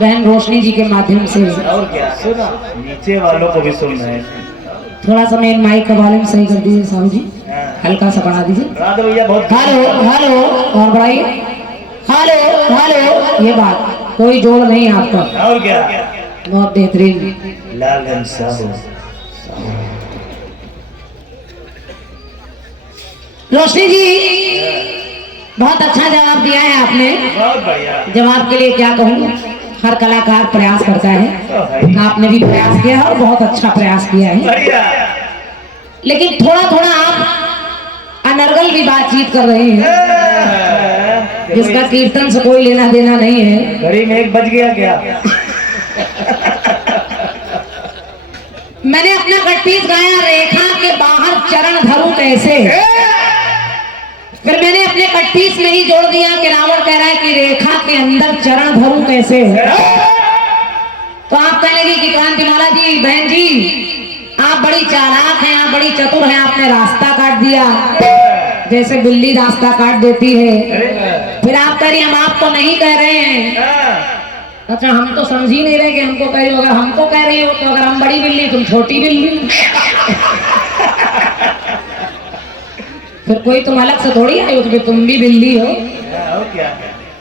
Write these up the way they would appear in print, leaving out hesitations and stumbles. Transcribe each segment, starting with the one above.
बहन रोशनी जी के माध्यम से। और क्या सुना, नीचे वालों को भी सुनना है। थोड़ा सा मेन माइक का वॉल्यूम सही कर दीजिए साहू जी, हल्का सा बढ़ा दीजिए। भैया बहुत हेलो हेलो और बढ़ाइए, हेलो हेलो। ये बात कोई जोड़ नहीं आपका, और क्या, बहुत बेहतरीन। लालगंज साहब। रोशनी जी बहुत अच्छा जवाब दिया है आपने। बहुत बढ़िया। जवाब के लिए क्या कहूँ, हर कलाकार प्रयास करता है, आपने भी प्रयास किया और बहुत अच्छा प्रयास किया है। लेकिन थोड़ा थोड़ा आप अनर्गल भी बातचीत कर रहे हैं, जिसका कीर्तन से कोई लेना देना नहीं है। घड़ी में 1 बज गया क्या? मैंने अपना कटपीस गाया, रेखा के बाहर चरण धरूं कैसे। फिर मैंने अपने कटपीस में ही जोड़ दिया कि रावण कह रहा है कि रेखा के अंदर चरण धरूं कैसे। तो आप कहने लगी कि कांतिमाला जी, बहन जी आप बड़ी चालाक हैं, आप बड़ी चतुर हैं, आपने रास्ता काट दिया जैसे बिल्ली रास्ता काट देती है। फिर आप कह रही हम आपको नहीं कह रहे हैं। अच्छा हम तो समझ ही नहीं रहे कि हमको कह रही हो, अगर हमको कह रही हो तो अगर हम बड़ी बिल्ली तुम छोटी बिल्ली। फिर कोई तुम अलग से थोड़ी आई हो, तो तुम भी बिल्ली हो। और क्या,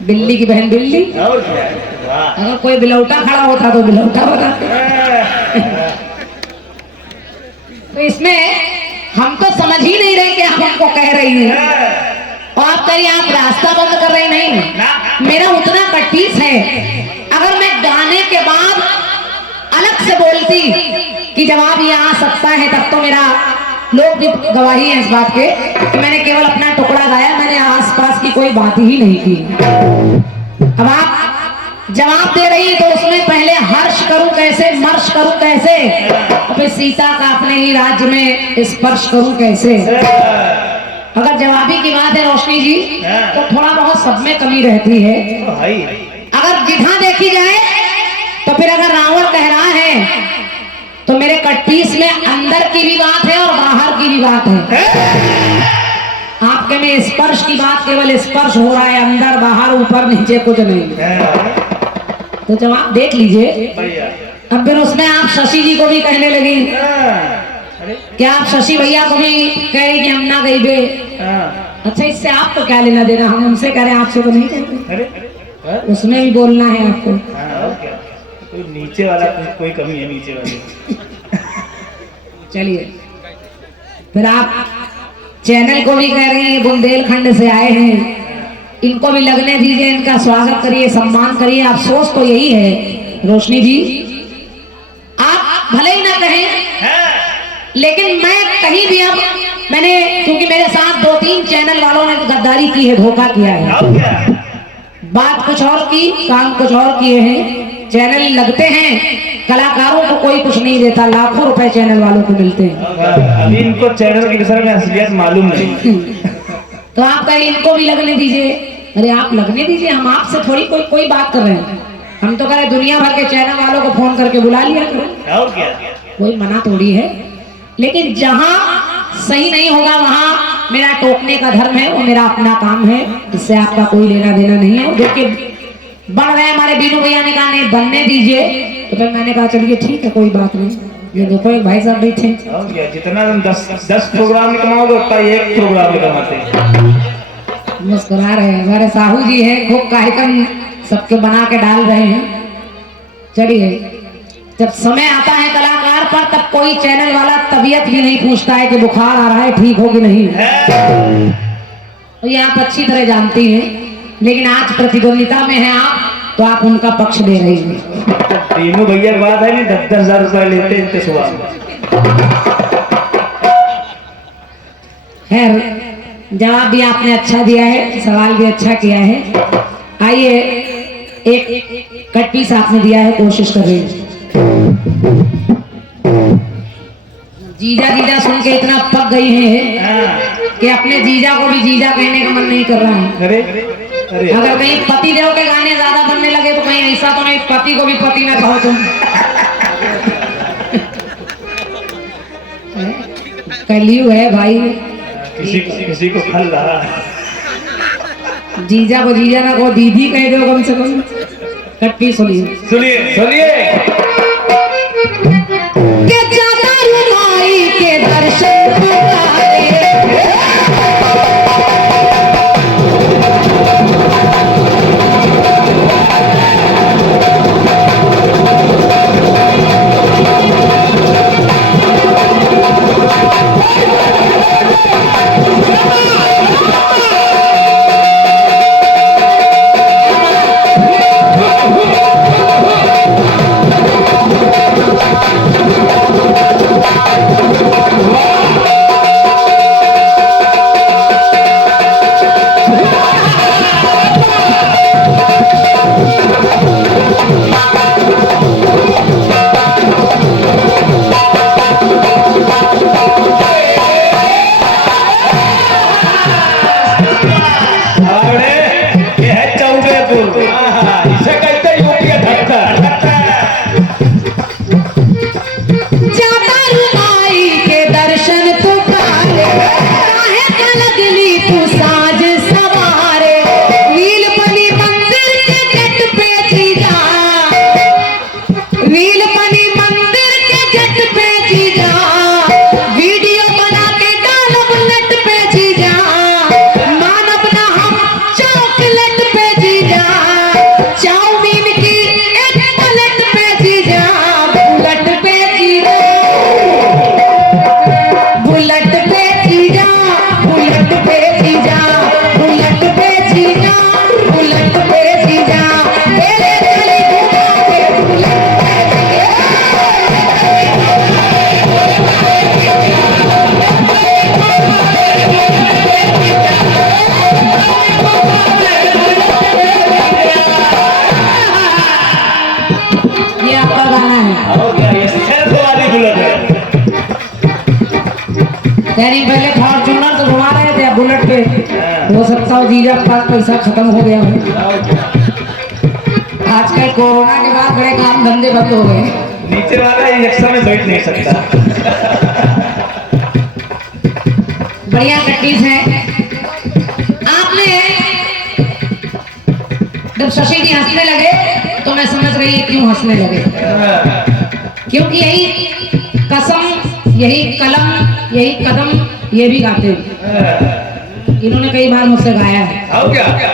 बिल्ली की बहन बिल्ली। और क्या, अगर कोई बिलौटा खड़ा होता तो बिलौटा बताते। तो इसमें हम तो समझ ही नहीं रहे कि आप हमको कह रही हैं, और आप कह रही हैं आप रास्ता बंद कर रहे। नहीं, मेरा उतना कटपीस है, अगर मैं गाने के बाद अलग से बोलती कि जवाब ये आ सकता है, तब तो मेरा लोग भी गवाही है इस बात के कि मैंने केवल अपना टुकड़ा गाया, मैंने आसपास की कोई बात ही नहीं की। अब आप जवाब दे रही है तो उसमें पहले हर्ष करूं कैसे, मर्श करूं कैसे, फिर सीता का अपने ही राज्य में स्पर्श करूं कैसे। अगर जवाबी की बात है रोशनी जी, तो थोड़ा बहुत सब में कमी रहती है। अगर जितना देखी जाए तो फिर अगर रावण कह रहा है तो मेरे कटपीस में अंदर की भी बात है और बाहर की भी बात है। आपके में स्पर्श की बात केवल स्पर्श हो रहा है, अंदर बाहर ऊपर नीचे कुछ नहीं। तो जवाब देख लीजिए। अब फिर उसमें आप शशि जी को भी कहने लगी, क्या आप शशि भैया को भी कह रही कि हम ना गई बे। अच्छा इससे आपको क्या लेना देना, हम उनसे कह रहे हैं आपसे तो नहीं कहते। उसमें भी बोलना है आपको। कोई नीचे वाला कोई कमी है नीचे वाले। चलिए फिर आप चैनल को भी कह रहे हैं, बुंदेलखंड से आए हैं, इनको भी लगने दीजिए, इनका स्वागत करिए, सम्मान करिए। अफसोस तो यही है रोशनी जी, आप भले ही ना कहें, लेकिन मैं कहीं भी अब मैंने, क्योंकि मेरे साथ 2-3 चैनल वालों ने गद्दारी की है, धोखा किया है, बात कुछ और की काम कुछ और किए हैं। चैनल लगते हैं, कलाकारों को कोई कुछ नहीं देता, लाखों रुपए चैनल वालों को मिलते हैं। अभी इनको चैनल के विषय में असलियत मालूम नहीं। तो आप कहें इनको भी लगने दीजिए। अरे आप लगने दीजिए, हम आपसे थोड़ी कोई बात कर रहे हैं। हम तो कह रहे दुनिया भर के चैनल वालों को फोन करके बुला लिया करो, और क्या, कोई मना थोड़ी है। लेकिन जहां सही नहीं होगा वहां मेरा टोकने का धर्म है, वो मेरा अपना काम है, इससे आपका कोई लेना देना नहीं है। देखिए बन रहे हमारे बीनू भैया ने कहा नहीं बनने दीजिए, तो फिर मैंने कहा चलिए ठीक है कोई बात नहीं। ये देखो एक भाई साहब बैठे, जितना तुम 10 प्रोग्राम में कमाओगे उतना 1 प्रोग्राम में कमाते। मुस्कुरा रहे हैं, हमारे साहू जी हैं, खूब कार्यक्रम सबके बना के डाल रहे हैं। चलिए जब समय आता है कलाकार पर, तब कोई चैनल वाला तबीयत भी नहीं पूछता है कि बुखार आ रहा है, ठीक हो कि नहीं। तो ये आप अच्छी तरह जानती हैं, लेकिन आज प्रतिद्वंदिता में है आप, तो आप उनका पक्ष ले रही हैं। तीनों भैया की बात है नहीं, 10-10 हजार रुपए लेते इनके सुबह। खैर जवाब भी आपने अच्छा दिया है, सवाल भी अच्छा किया है। आइए एक कट पीस आपने दिया है, कोशिश कर रही है। जीजा जीजा सुन के इतना पक गई हैं कि अपने जीजा को भी जीजा कहने का मन नहीं कर रहा है। अरे अगर कहीं पति देव के गाने ज्यादा बनने लगे तो कहीं ऐसा तो नहीं पति को भी पति ना कहो तुम। कलयुग है भाई, किसी को खल रहा है। जीजा को जीजा ना कहो, दीदी कह दो कम से कम। कट्टी सुनिए सुनिए सुनिए। के जाता रुमाई के दर्शन तुम्हारे यानी पहले फॉर्च्यूनर तो घुमा रहे थे, बुलेट पे हो सकता हो जीजा के पास पैसा खत्म हो गया हो। आजकल कोरोना के बाद बड़े काम धंधे बंद हो गए। नीचे वाला रिक्शा में बैठ नहीं सकता। बढ़िया प्रैक्टिस है। आपने जब शशि जी हंसने लगे तो मैं समझ गई क्यों हंसने लगे, क्योंकि यही कसम, यही कलम, यही कदम ये भी गाते हैं। इन्होंने कई बार मुझसे गाया है।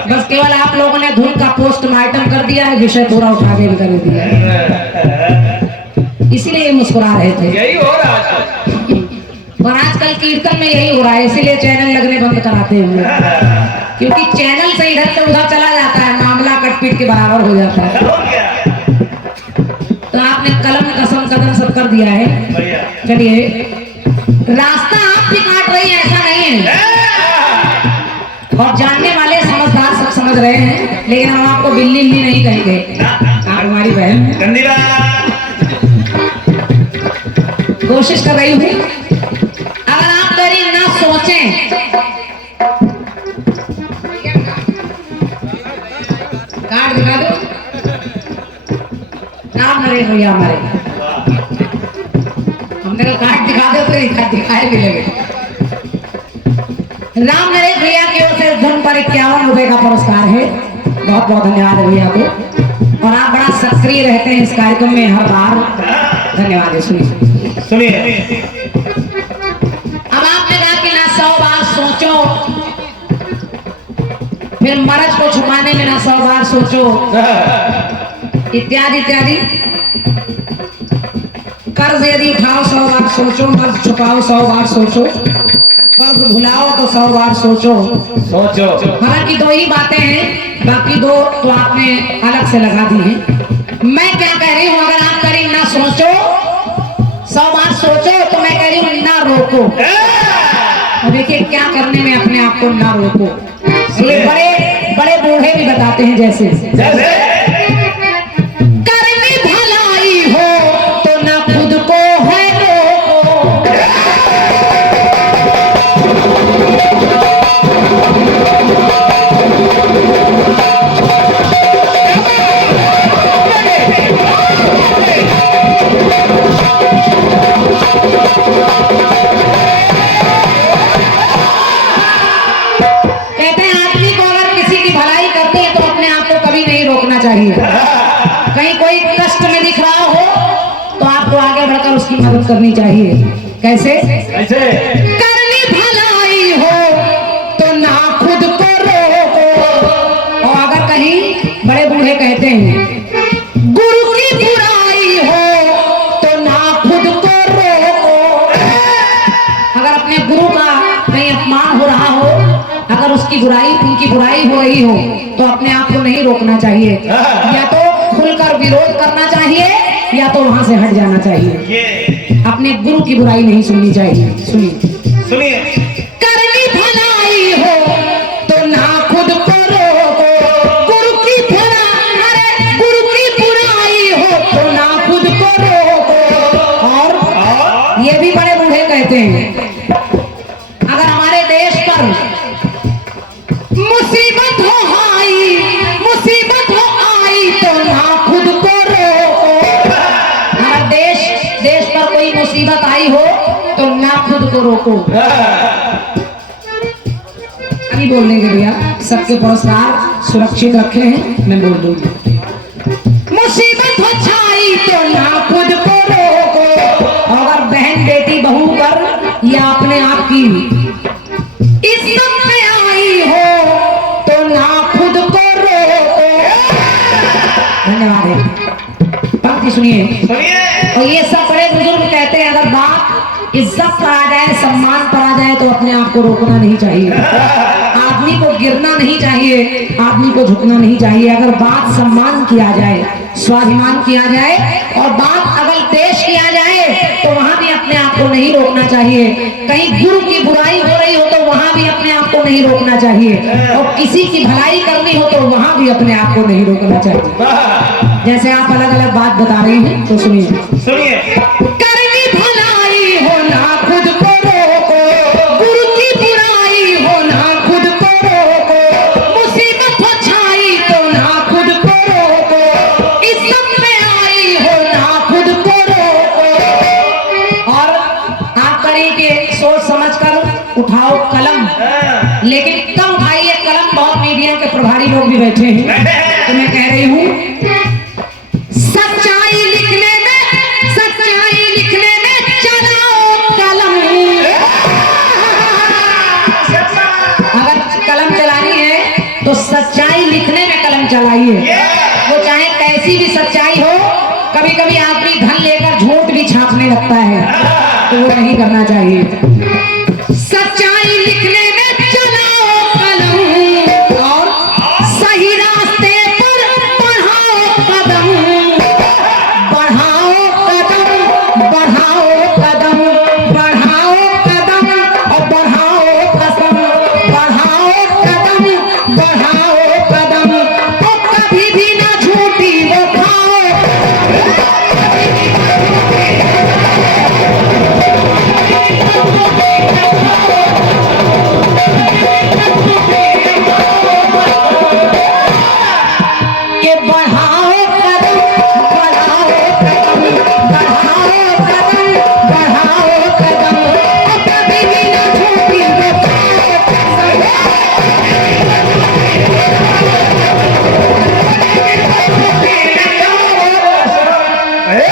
बस केवल आप लोगों ने धुन का पोस्टमार्टम कर दिया है, विषय पूरा उठा के कर दिया है, इसीलिए मुस्कुरा रहे थे। यही हो रहा है और आजकल कीर्तन में यही हो रहा है, इसीलिए चैनल लगने बंद कराते हैं, क्योंकि चैनल से इधर से उधर चला जाता है, मामला कटपीट के बराबर हो जाता है। तो आपने कलम, कसम, कदम सब कर दिया है। चलिए, रास्ता आप भी काट रही है, ऐसा नहीं है, और जानने वाले समझदार सब समझ रहे हैं, लेकिन हम आपको बिल्ली बिल्ली नहीं कहेंगे। आप हमारी बहन, कोशिश कर रही हूँ। अगर आप करीब ना सोचें, कार्ड दिखा दो, नाम नरेश भैया हमारे, हमने कहा कार्ड दिखा दो तो दिखाए भी लगे। राम नरेश भैया की ओर से धन पर 51 रुपए का पुरस्कार है। बहुत बहुत धन्यवाद भैया को, और आप बड़ा सक्रिय रहते हैं इस कार्यक्रम में हर बार। धन्यवाद। सुनिए, अब आपने कहा कि ना 100 बार सोचो, फिर मर्ज को छुपाने में ना 100 बार सोचो, इत्यादि इत्यादि। कर्ज यदि उठाओ 100 बार सोचो, मर्ज छुपाओ 100 बार सोचो, कर्ज भुलाओ तो 100 बार सोचो। हालांकि 2 ही बातें हैं, बाकी 2 तो आपने अलग से लगा दी हैं। मैं क्या कह रही हूँ, अगर आप करीब ना सोचो, 100 बार सोचो, तो मैं कह रही हूँ ना रोको। और देखिए क्या करने में अपने आप को ना रोको, ये बड़े बड़े बूढ़े भी बताते हैं, जैसे करनी भलाई हो तो ना खुद को है रोको, कहते हैं आदमी को अगर किसी की भलाई करते हैं तो अपने आप को कभी नहीं रोकना उसकी मदद करनी चाहिए। कैसे? ऐसे करनी भलाई हो तो ना खुद को रोको। और अगर कहीं बड़े बूढ़े कहते हैं गुरु की बुराई हो तो ना खुद को रोको। अगर अपने गुरु का कहीं अपमान हो रहा हो, अगर उसकी बुराई उनकी बुराई हो रही हो तो अपने आप को नहीं रोकना चाहिए, या तो खुलकर विरोध करना चाहिए या तो वहां से हट जाना चाहिए। अपने गुरु की बुराई नहीं सुननी चाहिए। सुनिए, करनी भलाई हो तो ना खुद को रोको। गुरु की बुराई हो तो ना खुद को रोको। और ये भी बड़े बूढ़े कहते हैं अगर हमारे देश पर मुसीबत हो आई तो ना खुद को रोको। हमारे देश पर कोई मुसीबत आई हो तो ना खुद को रोको। अभी बोल देंगे भैया, सबके पुरस्कार सुरक्षित रखे हैं, मैं बोल दूंगी। मुसीबत हो छाई तो ना खुद को रोको। अगर बहन बेटी बहू कर या अपने आप की इज्जत में आई हो तो ना खुद को रोको। धन्यवाद। पंक्ति सुनिए। और ये सब बड़े बुजुर्ग कहते हैं अगर बात इज्जत पर आ जाए, सम्मान पर आ जाए तो अपने आप को रोकना नहीं चाहिए। आदमी को गिरना नहीं चाहिए, आदमी को झुकना नहीं चाहिए। अगर बात सम्मान की आ जाए, स्वाभिमान की आ जाए और बात अगर देश की आ जाए तो वहां भी अपने आप को नहीं रोकना चाहिए। कहीं गुरु की बुराई हो रही हो तो वहां भी अपने आप को नहीं रोकना चाहिए, और किसी की भलाई करनी हो तो वहां भी अपने आप को नहीं रोकना चाहिए। जैसे आप अलग अलग बात बता रही हैं तो सुनिए। करनी भलाई हो ना खुद को रोको। गुरु की बुराई हो ना खुद को रोको। मुसीबत हो छाई तो ना खुद को रोको। इज्जत में आई हो ना खुद को रोको। और आप करिए सोच समझ कर उठाओ कलम, लेकिन कम उठाइए कलम। बहुत मीडिया के प्रभारी लोग भी बैठे हैं तो मैं कह रही हूँ सच्चाई लिखने में चलाओ कलम। अगर कलम चलानी है तो सच्चाई लिखने में कलम चलाइए। वो चाहे कैसी भी सच्चाई हो, कभी कभी आदमी धन लेकर झूठ भी छापने लगता है तो वो नहीं करना चाहिए। सच्चाई लिखने में चलाओ कलम और सही रास्ते पर बढ़ाओ कदम। बढ़ाओ कदम, बढ़ाओ कदम, बढ़ाओ कदम और बढ़ाओ कसम। बढ़ाओ कदम, बढ़ाओ कदम और कभी भी ना झूठी वो खाओ। के बढ़ाओ कदम, बढ़ाओ कदम, बढ़ाओ कदम, बढ़ाओ कदम और कभी भी ना झूठी वो अरे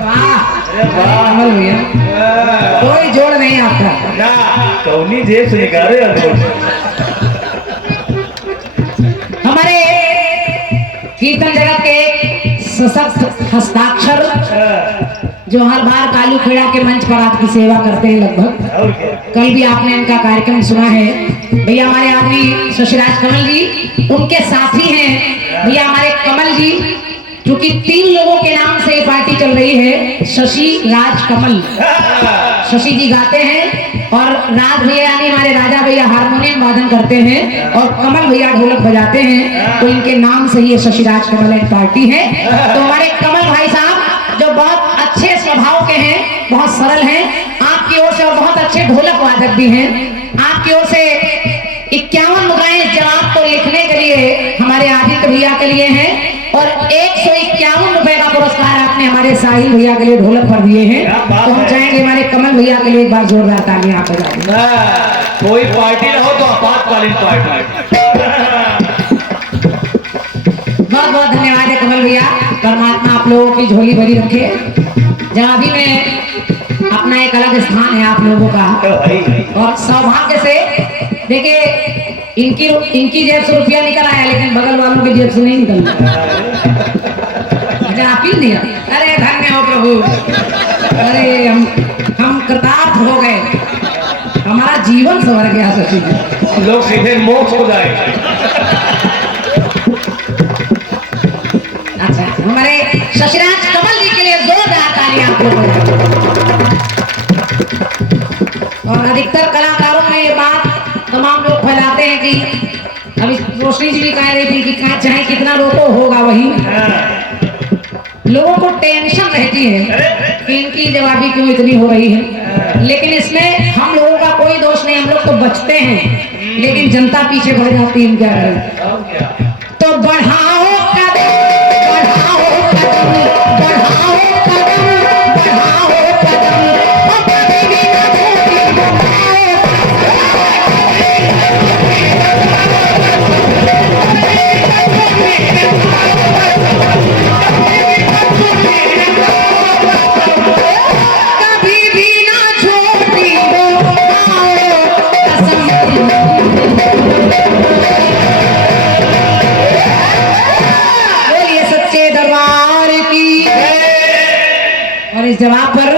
वाह कमल भैया, कोई जोड़ नहीं आपका। कौनी जेब से निकाले हमारे कीर्तन जगत के एक सशक्त हस्ताक्षर जो हर बार कालू खेड़ा के मंच पर आपकी सेवा करते हैं लगभग। कल भी आपने इनका कार्यक्रम सुना है। भैया हमारे आदमी शशिराज कमल जी, उनके साथी हैं भैया हमारे कमल जी, क्योंकि 3 लोगों के नाम से पार्टी चल रही है। शशि राज कमल, शशि जी गाते हैं और राज भैया यानी हमारे राजा भैया हारमोनियम वादन करते हैं और कमल भैया ढोलक बजाते हैं, तो इनके नाम से ही शशिराज कमल एक पार्टी है। तो हमारे कमल भाई साहब जो बहुत अच्छे स्वभाव के हैं, बहुत सरल हैं, आपकी ओर से और बहुत अच्छे ढोलक वादक भी हैं, आपकी ओर से 51 मुद्राएं जवाब को लिखने के लिए हमारे आदित्य भैया के लिए हैं और 151 रुपए का पुरस्कार आपने हमारे साहिल भैया के लिए ढोलक पर दिए हैं। तो हम चाहेंगे हमारे कमल भैया के लिए एक बार जोरदार तालियां आप बजाएं। कोई पार्टी ना हो तो आपातकालीन पार्टी। बहुत बहुत धन्यवाद है कमल भैया, परमात्मा आप लोगों की झोली भरी रखे। जवाबी में अपना एक अलग स्थान है आप लोगों का। और सौभाग्य से देखिए इनकी जेब से रुपया निकल आया, लेकिन बगल वालों की जेब से नहीं निकल आप ही नहीं। अरे धन्य हो प्रभु, अरे हम कृतार्थ हो गए, हमारा जीवन संवर गया सची। लोग सीधे मोक्ष हो जाएंगे। अच्छा, हमारे शशिराज कमल जी के लिए जोरदार तालियां आप लोगों को। और अधिकतर कलाकारों में ये बात तमाम लोग फैलाते हैं कि अभी रोशनी जी भी कह रही थी कि चाहे कितना रोको होगा वही। लोगों को टेंशन रहती है कि इनकी जवाबी क्यों इतनी हो रही है, लेकिन इसमें हम लोगों का कोई दोष नहीं। हम लोग तो बचते हैं, लेकिन जनता पीछे बढ़ जाती है। क्या करें? तो बढ़ाओ कदम, बढ़ाओ कदम, बढ़ाओ कदम, बढ़ाओ कदम, इस जवाब पर